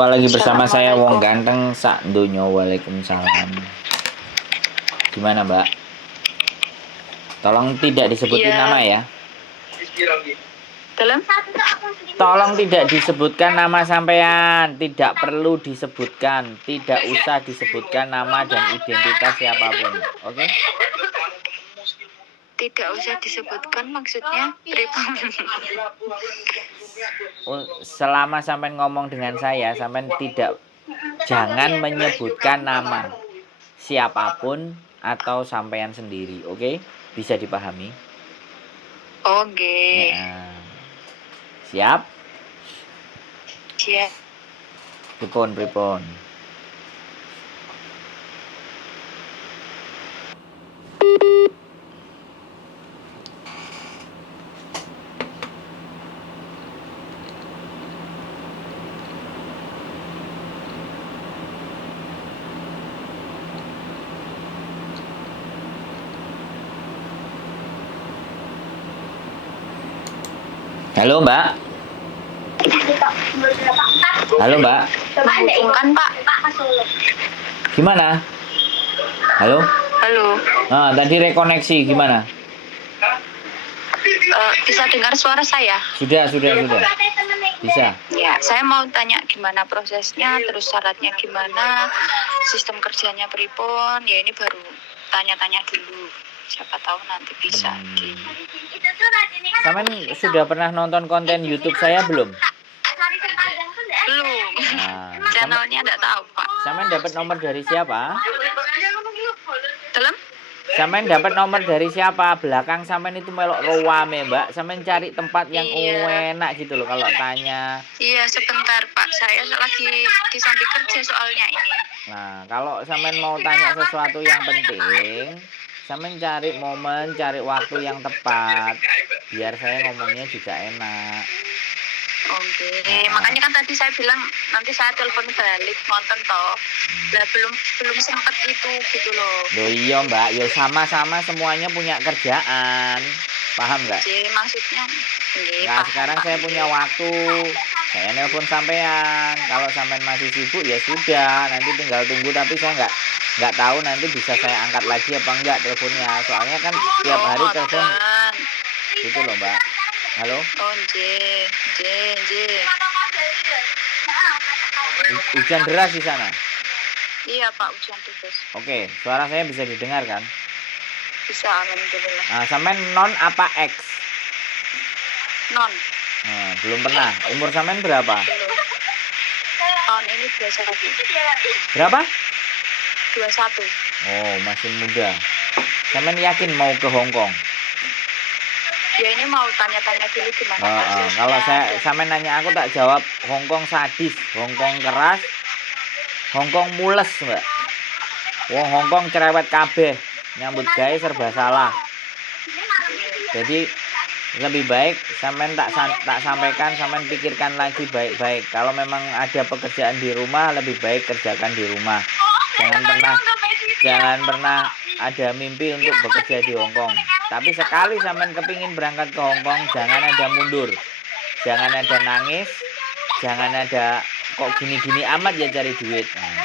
Jumpa lagi bersama saya Wong Ganteng sak donya. Waalaikumsalam. Gimana, Mbak? Tolong tidak disebutin nama ya. Tolong tidak disebutkan nama sampean, tidak perlu disebutkan, tidak usah disebutkan nama dan identitas siapapun. Oke? Tidak usah disebutkan maksudnya Selama sampean ngomong dengan saya, sampean jangan menyebutkan nama siapapun atau sampean sendiri. Oke? Bisa dipahami? Oke. Ya. Siap? Siap. Pripun. Halo, Mbak. Halo, Mbak. Menghubungkan, Pak. Gimana? Halo? Halo. Nah, tadi rekoneksi gimana? Bisa dengar suara saya? Sudah. Bisa. Ya, saya mau tanya gimana prosesnya, terus syaratnya gimana, sistem kerjanya pripun. Ya ini baru tanya-tanya dulu. Siapa tahu nanti bisa. Sampean sudah pernah nonton konten YouTube saya belum? Belum. Nah, Channelnya enggak tahu, Pak. Sampean dapat nomor dari siapa? Dalam? Sampean dapat nomor dari siapa? Belakang sampean itu melok rame, Mbak. Sampean cari tempat yang enak gitu loh kalau tanya. Iya, sebentar, Pak. Saya lagi di samping kerja soalnya ini. Nah, kalau sampean mau tanya sesuatu yang penting, sampean cari momen, cari waktu yang tepat. Biar saya ngomongnya juga enak. Oke, makanya kan tadi saya bilang nanti saya telepon balik nonton toh. Lah belum sempat itu gitu loh. Loh iya, Mbak, ya sama-sama semuanya punya kerjaan. Paham nggak? Jadi maksudnya Nah, sekarang saya punya waktu. Saya nelpon sampean. Kalau sampean masih sibuk ya sudah, nanti tinggal tunggu, tapi saya nggak tahu nanti bisa saya angkat lagi apa enggak teleponnya. Soalnya kan tiap hari telepon. Gitu loh, Mbak. Halo? Oh, J. Hujan deras di sana? Iya, Pak, hujan deras. Oke, suara saya bisa didengar kan? Bisa, alhamdulillah. Nah, sampean non apa X? Non. Nah, belum pernah. Umur sampean berapa? Tahun ini 21. Berapa? 21. Oh, masih muda. Sampean yakin mau ke Hong Kong? Ya ini mau tanya-tanya dulu gimana prosesnya. Kalau sampean nanya aku tak jawab Hong Kong sadis, Hong Kong keras, Hong Kong mules, Mbak. Wong Hong Kong cerewet kabeh, nyambut gawe serba salah. Jadi lebih baik sampean tak sampaikan, sampean pikirkan lagi baik-baik. Kalau memang ada pekerjaan di rumah, lebih baik kerjakan di rumah. Jangan pernah ada mimpi untuk bekerja di Hong Kong. Tapi sekali sampean kepingin berangkat ke Hong Kong, jangan ada mundur. Jangan ada nangis, jangan ada kok gini-gini amat ya cari duit. Nah,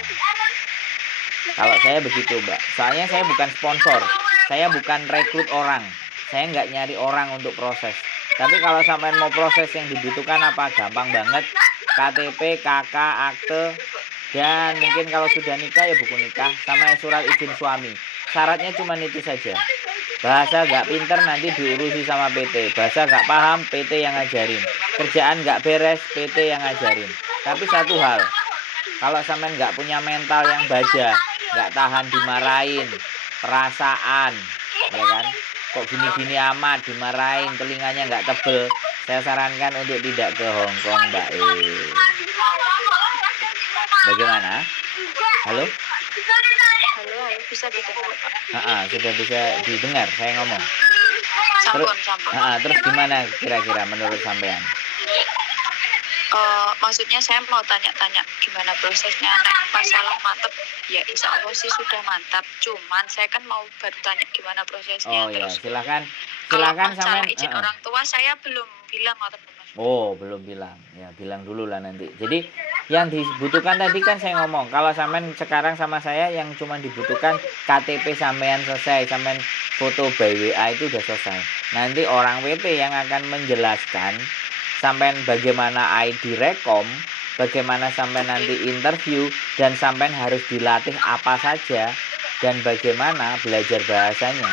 kalau saya begitu, Mbak. Soalnya saya bukan sponsor, saya bukan rekrut orang. Saya nggak nyari orang untuk proses. Tapi kalau sampean mau proses yang dibutuhkan apa? Gampang banget. KTP, KK, akte, dan mungkin kalau sudah nikah ya buku nikah sama surat izin suami. Syaratnya cuma itu saja. Bahasa nggak pinter nanti diurusi sama PT. Bahasa nggak paham, PT yang ngajarin. Kerjaan nggak beres, PT yang ngajarin. Tapi satu hal, kalau sampean nggak punya mental yang baja, nggak tahan dimarahin, perasaan, ya kan? Kok gini-gini amat, dimarahin, telinganya nggak tebel. Saya sarankan untuk tidak ke Hong Kong, Mbak. Bagaimana? Halo? Halo, bisa didengar, Pak? Sudah bisa didengar saya ngomong. Sampun. Terus gimana kira-kira menurut sampean? Maksudnya saya mau tanya-tanya gimana prosesnya. Masalah mantap, ya insya Allah sih sudah mantap. Cuman saya kan mau baru tanya gimana prosesnya. Oh ya, silakan kalau sampean. izin orang tua saya belum bilang atau Oh, belum bilang. Ya, bilang dulu lah nanti. Jadi yang dibutuhkan tadi kan saya ngomong, kalau sampean sekarang sama saya yang cuma dibutuhkan KTP sampean selesai, sampean foto by WA itu udah selesai. Nanti orang WP yang akan menjelaskan sampean bagaimana ID rekom, bagaimana sampean nanti interview, dan sampean harus dilatih apa saja, dan bagaimana belajar bahasanya.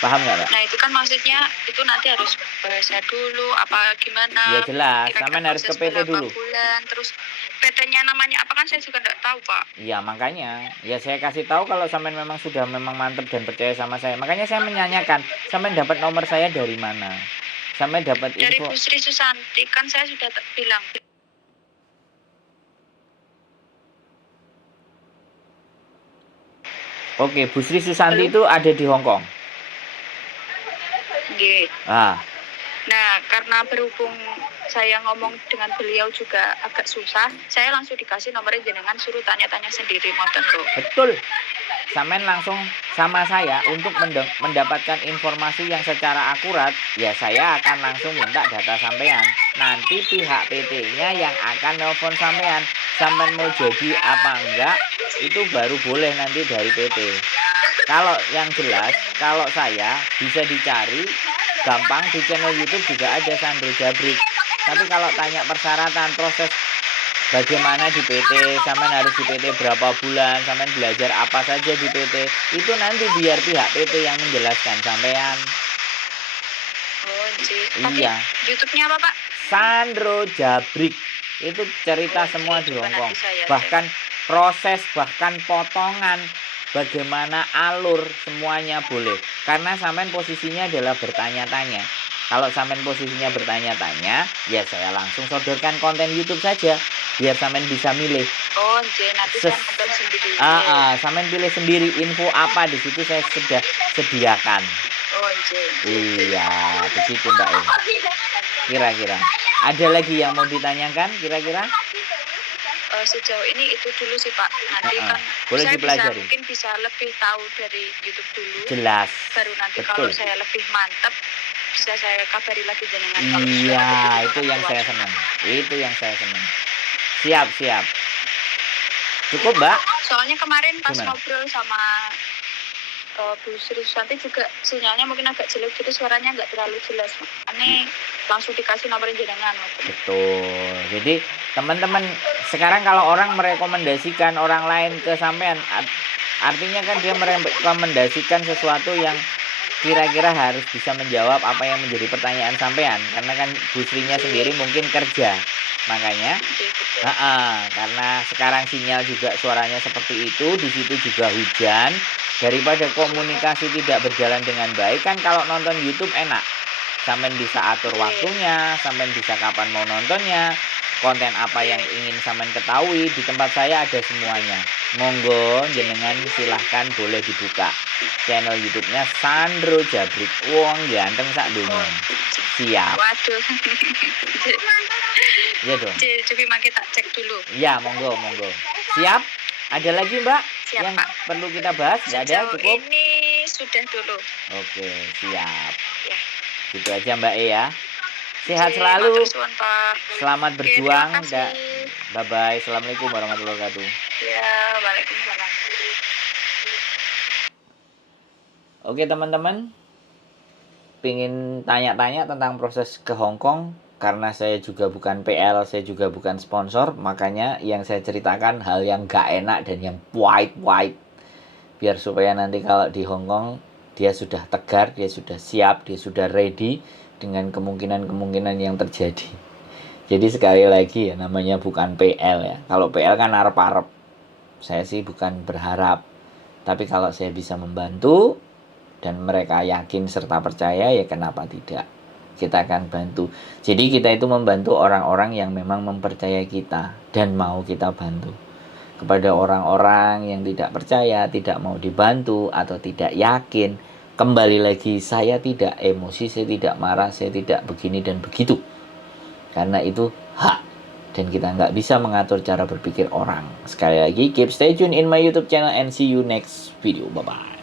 Paham nggak, Pak? Nah itu kan maksudnya itu nanti harus bahasa dulu apa gimana? Ya jelas, Kira-kira sampean harus ke proses PT berapa dulu. bulan, terus PT-nya namanya apa kan saya juga nggak tahu Pak. Iya makanya, ya saya kasih tahu kalau sampean memang sudah memang mantep dan percaya sama saya. Makanya saya menyanyikan, sampean dapat nomor saya dari mana? Sampean dapat Dari info. Bu Sri Susanti kan saya sudah bilang. Oke, Bu Sri Susanti Halo? itu ada di Hong Kong. Nggih. Ah, Nah, karena berhubung saya ngomong dengan beliau juga agak susah, saya langsung dikasih nomornya jenengan suruh tanya-tanya sendiri ngoten lho. betul. Sampean langsung sama saya untuk mendapatkan informasi yang secara akurat, ya saya akan langsung minta data sampean. Nanti pihak PT-nya yang akan nelpon sampean. Sampean mau jadi apa enggak, itu baru boleh nanti dari PT. Kalau yang jelas, kalau saya bisa dicari gampang di channel YouTube juga ada Sandro Jabrik. Tapi kalau tanya persyaratan proses bagaimana di PT, sampean harus di PT berapa bulan, sampean belajar apa saja di PT, itu nanti biar pihak PT yang menjelaskan sampean. Oh, tapi Iya, YouTube-nya apa, Pak? Sandro Jabrik. Itu cerita semua di Hong Kong. Bahkan proses, bahkan potongan, bagaimana alur, semuanya boleh. Karena sampean posisinya adalah bertanya-tanya. Kalau sampean posisinya bertanya-tanya, ya saya langsung sodorkan konten YouTube saja. Biar sampean bisa milih. Oh, nanti saya nonton sendiri. Sampean pilih sendiri info apa di situ saya sudah sediakan. Oh, Iya, begitu Mbak E. Kira-kira. Ada lagi yang mau ditanyakan kira-kira? Sejauh ini itu dulu sih Pak. Nanti kan boleh saya dipelajari. mungkin bisa lebih tahu dari YouTube dulu. Jelas. Baru nanti betul. Kalau saya lebih mantap bisa saya kabari lagi jenengan. Iya, itu yang saya senang. Itu yang saya senang. Siap. Cukup, Mbak? Soalnya kemarin pas Gimana? ngobrol sama Bu Sri Susanti juga sinyalnya mungkin agak jelek, jadi suaranya nggak terlalu jelas. Ini langsung dikasih nomor jenengan. Betul. Jadi teman-teman sekarang kalau orang merekomendasikan orang lain ke sampean, artinya kan dia merekomendasikan sesuatu yang kira-kira harus bisa menjawab apa yang menjadi pertanyaan sampean. Karena kan Bu Srinya sendiri mungkin kerja. Makanya karena sekarang sinyal juga suaranya seperti itu, di situ juga hujan. Daripada komunikasi tidak berjalan dengan baik, kan kalau nonton YouTube enak. Sampean bisa atur waktunya, sampean bisa kapan mau nontonnya, konten apa yang ingin sampean ketahui. Di tempat saya ada semuanya. Monggo jenengan silahkan boleh dibuka channel YouTube-nya Sandro Jabrik. Wong ganteng sak dunia. Siap. Waduh. Iya dong. Coba kita cek dulu. Iya, monggo. Siap? Ada lagi Mbak Siap, yang Pak. perlu kita bahas? Nggak ada, cukup? Ini sudah dulu. Oke, siap. Ya. Gitu aja Mbak E ya. Sehat selalu. Pak. Selamat Oke, berjuang. terima kasih. Bye-bye. Assalamualaikum warahmatullahi wabarakatuh. Ya, waalaikumsalam. Oke teman-teman, pingin tanya-tanya tentang proses ke Hong Kong. Karena saya juga bukan PL, saya juga bukan sponsor, makanya yang saya ceritakan hal yang gak enak dan yang white. Biar supaya nanti kalau di Hong Kong dia sudah tegar, dia sudah siap, dia sudah ready dengan kemungkinan-kemungkinan yang terjadi. Jadi sekali lagi ya, namanya bukan PL ya. Kalau PL kan arep-arep. Saya sih bukan berharap. Tapi kalau saya bisa membantu dan mereka yakin serta percaya, ya kenapa tidak? Kita akan bantu. Jadi kita itu membantu orang-orang yang memang mempercayai kita dan mau kita bantu. Kepada orang-orang yang tidak percaya, tidak mau dibantu atau tidak yakin, kembali lagi saya tidak emosi, saya tidak marah, saya tidak begini dan begitu. Karena itu hak dan kita nggak bisa mengatur cara berpikir orang. Sekali lagi, keep stay tune in my YouTube channel and see you next video. Bye-bye.